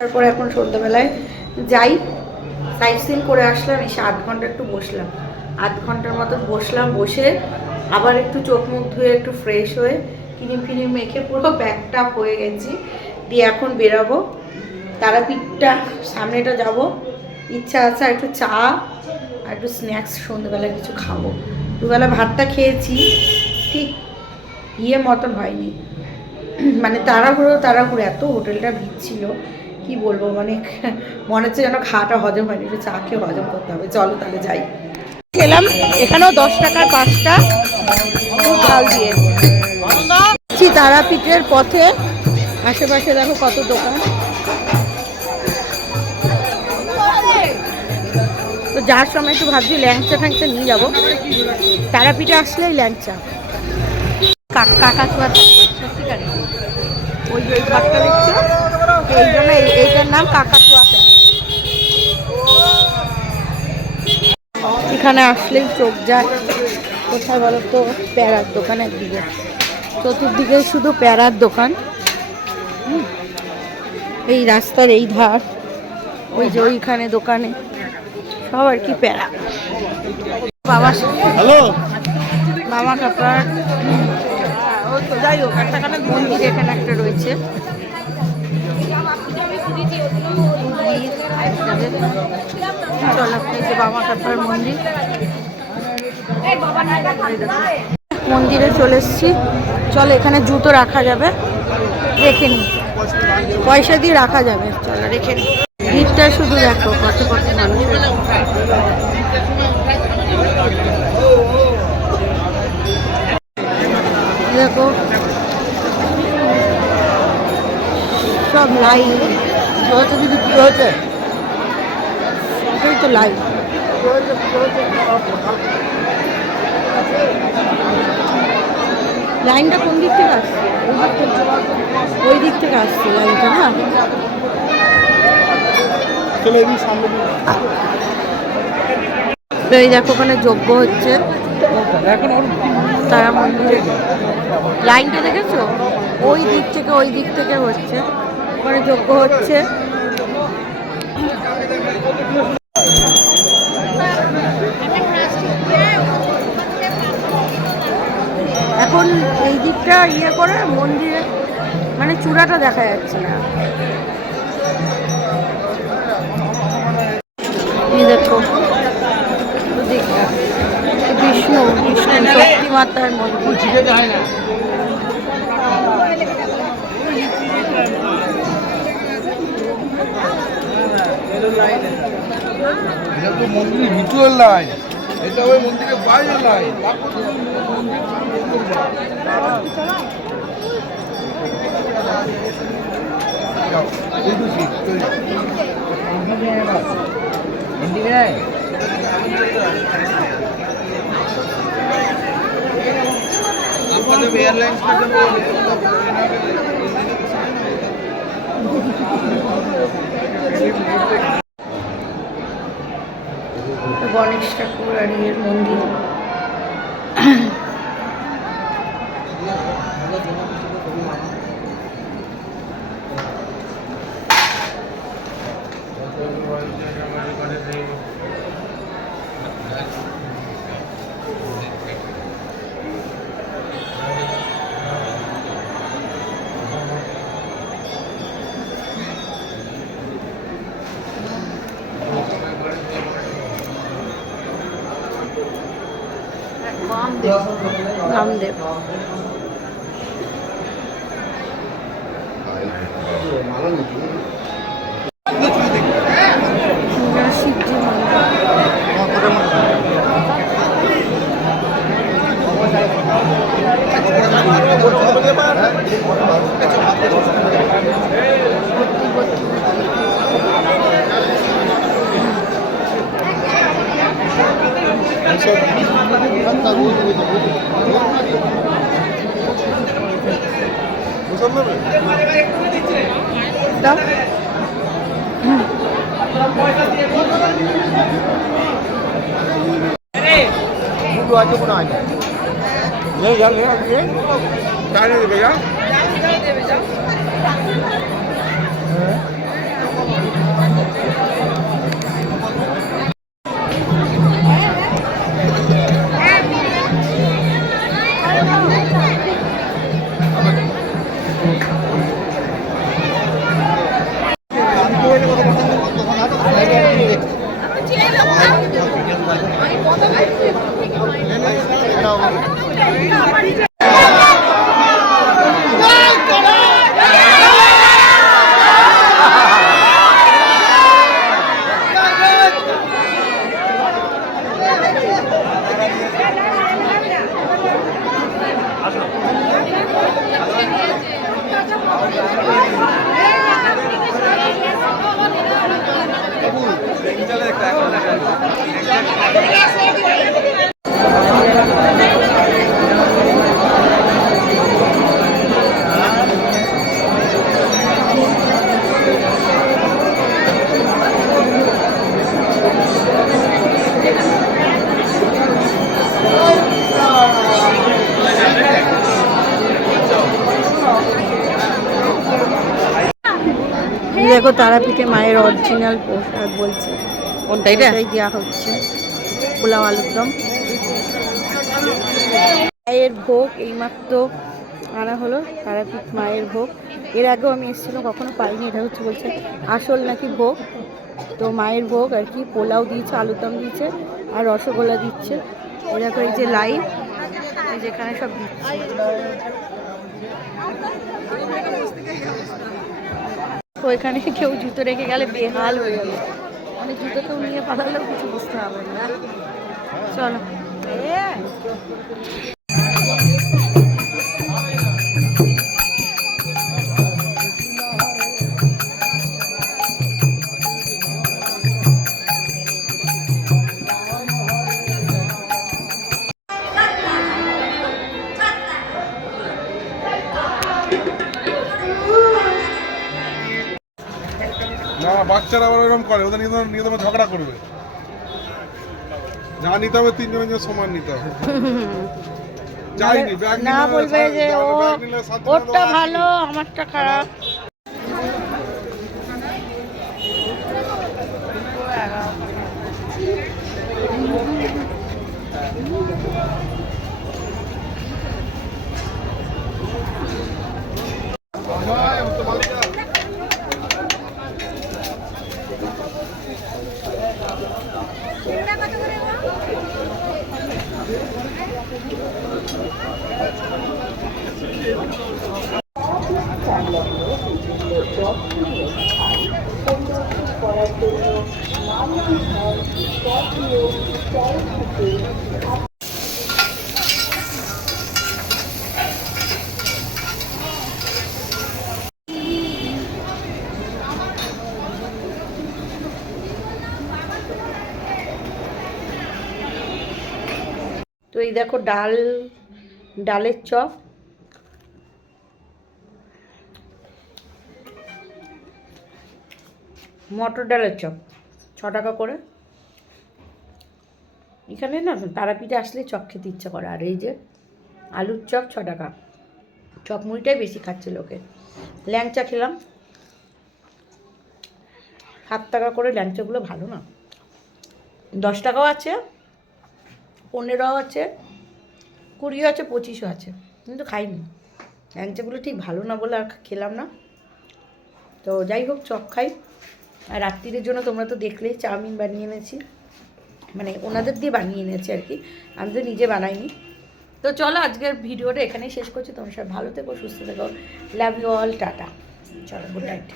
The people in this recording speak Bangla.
তারপর এখন সন্ধ্যাবেলায় যাই, সাইট সিন করে আসলাম, এসে 8 ঘন্টা একটু বসলাম, 8 ঘন্টার মতন বসলাম। বসে আবার একটু চোখ মুখ ধুয়ে একটু ফ্রেশ হয়ে ক্রিম ফিনিম মেখে পুরো ব্যাকটা হয়ে গেছি। দিয়ে এখন বেরাবো, তারাপীঠটা সামনেটা যাব, ইচ্ছা আছে একটু চা আর একটু স্ন্যাক্স সন্ধ্যাবেলায় কিছু খাবো। দুবেলা ভাতটা খেয়েছি, ঠিক মতন হয়নি, মানে তাড়াহুড়ো এত হোটেলটা ভিড় ছিল কি বলবো, মানে মনে হচ্ছে যেন খাওয়াটা হজম হয়নি, একটু চা খেয়ে হজম করতে হবে। চলো তাহলে যাই। খেলাম এখানেও 10 টাকার 5টা, খুব ঝাল দিয়ে। তারাপীঠের পথে আশেপাশে দেখো কত দোকান। তো যার সময় একটু ভাবছি ল্যাংচা ফ্যাংচা নিয়ে যাবো, তারাপীঠে আসলেই ল্যাংচা। কাকাতুয়া সত্যিকারে ওই যে ঘরটা দেখছো, এই জন্য এইটার নাম কাকাতুয়া। এখানে আসলেই চোখ যায় কোথায় বলো তো, প্যারার দোকান একদিকে, চতুর্দিকে শুধু প্যারার দোকান। এই রাস্তার এই ধার, ওই যে ওইখানে দোকানে সব আর কি প্যারা। বাবা হ্যালো, বাবা কাপড় ওই তো, যাই হোক একটা মন্দির এখানে একটা রয়েছে, চলো এই যে বাবা কাপড় মন্দির। মন্দিরে চলে এসেছি, চলো এখানে জুতো রাখা যাবে, রেখে নি, পয়সা দিয়ে রাখা যাবে, চলো রেখে নি। ভিড়টা শুধু দেখো কত কত মানুষ, দেখো সব লাইন, এটাই তো লাইন। লাইনটা কোন দিক থেকে আসছে? ওই দিক থেকে আসছে লাইনটা না। তো এই দেখো ওখানে যজ্ঞ হচ্ছে তারা মন্দিরে, লাইনটা দেখেছো? ওই দিক থেকে হচ্ছে, ওখানে যজ্ঞ হচ্ছে। এখন এই দিকটা করে মন্দিরে, মানে চূড়াটা দেখা যাচ্ছে না। এই দেখো বিষ্ণু শক্তি মাতার মন্দির। এটা তো মন্দিরের ভিতরের লাইন, এটা ওই মন্দিরের বাইরের লাইন। एयरलाइंस গণেশ ঠাকুর আর এর মন্দির। রামদেব শিবজি দেখো তারাপীঠে মায়ের অরিজিনাল প্রসাদ বলছে, কোনটা এটা? এটাই দেওয়া হচ্ছে, পোলাও আলুর দম। মায়ের ভোগ এইমাত্র আনা হলো, তারাপীঠ মায়ের ভোগ। এর আগেও আমি এসেছিলাম, কখনো পাইনি। এটা হচ্ছে বলছে আসল নাকি ভোগ। তো মায়ের ভোগ আর কি, পোলাও দিয়েছে, আলুর দম দিয়েছে আর রসগোল্লা দিচ্ছে। এই দেখো এই যে লাইভ, যেখানে সব দিচ্ছে। তো এখানে কেউ জুতো রেখে গেলে বেহাল হয়ে যাবে, মানে জুতো কেউ নিয়ে পালালেও কিছু বুঝতে হবে না। চলো না, বাচ্চারা আবার এরকম করে, ওদের নিয়ে তোমার ঝগড়া করবে। যা নিতে হবে তিনজনের জন্য সমান নিতে হবে। যাইনি ব্যাগ না বলবে যে ও ওরটা ভালো আমারটা খারাপ। তো এই দেখো ডালের চপ, মটর ডালের চপ 6 টাকা করে। এখানে না তারাপীঠে আসলে চপ খেতে ইচ্ছা করে। আর এই যে আলুর চপ 6 টাকা, চপ মুড়িটাই বেশি খাচ্ছে লোকে। ল্যাংচা খেলাম 7 টাকা করে, ল্যাংচাগুলো ভালো না। 10 টাকাও আছে, 15 আছে, 20 আছে, 25 আছে, কিন্তু খাইনি। ল্যাংচাগুলো ঠিক ভালো না বলে আর খেলাম না। তো যাই হোক, চপ খাই। আর রাত্রির জন্য তোমরা তো দেখলেই চাউমিন বানিয়ে এনেছি, মানে ওনাদের দিয়ে বানিয়ে এনেছি আর কি, আমি তো নিজে বানাইনি। তো চলো আজকের ভিডিওটা এখানেই শেষ করছি। তোমরা সবাই ভালো থেকো, সুস্থ থেকো, লাভ ইউ অল, টাটা। চলো, গুড নাইট।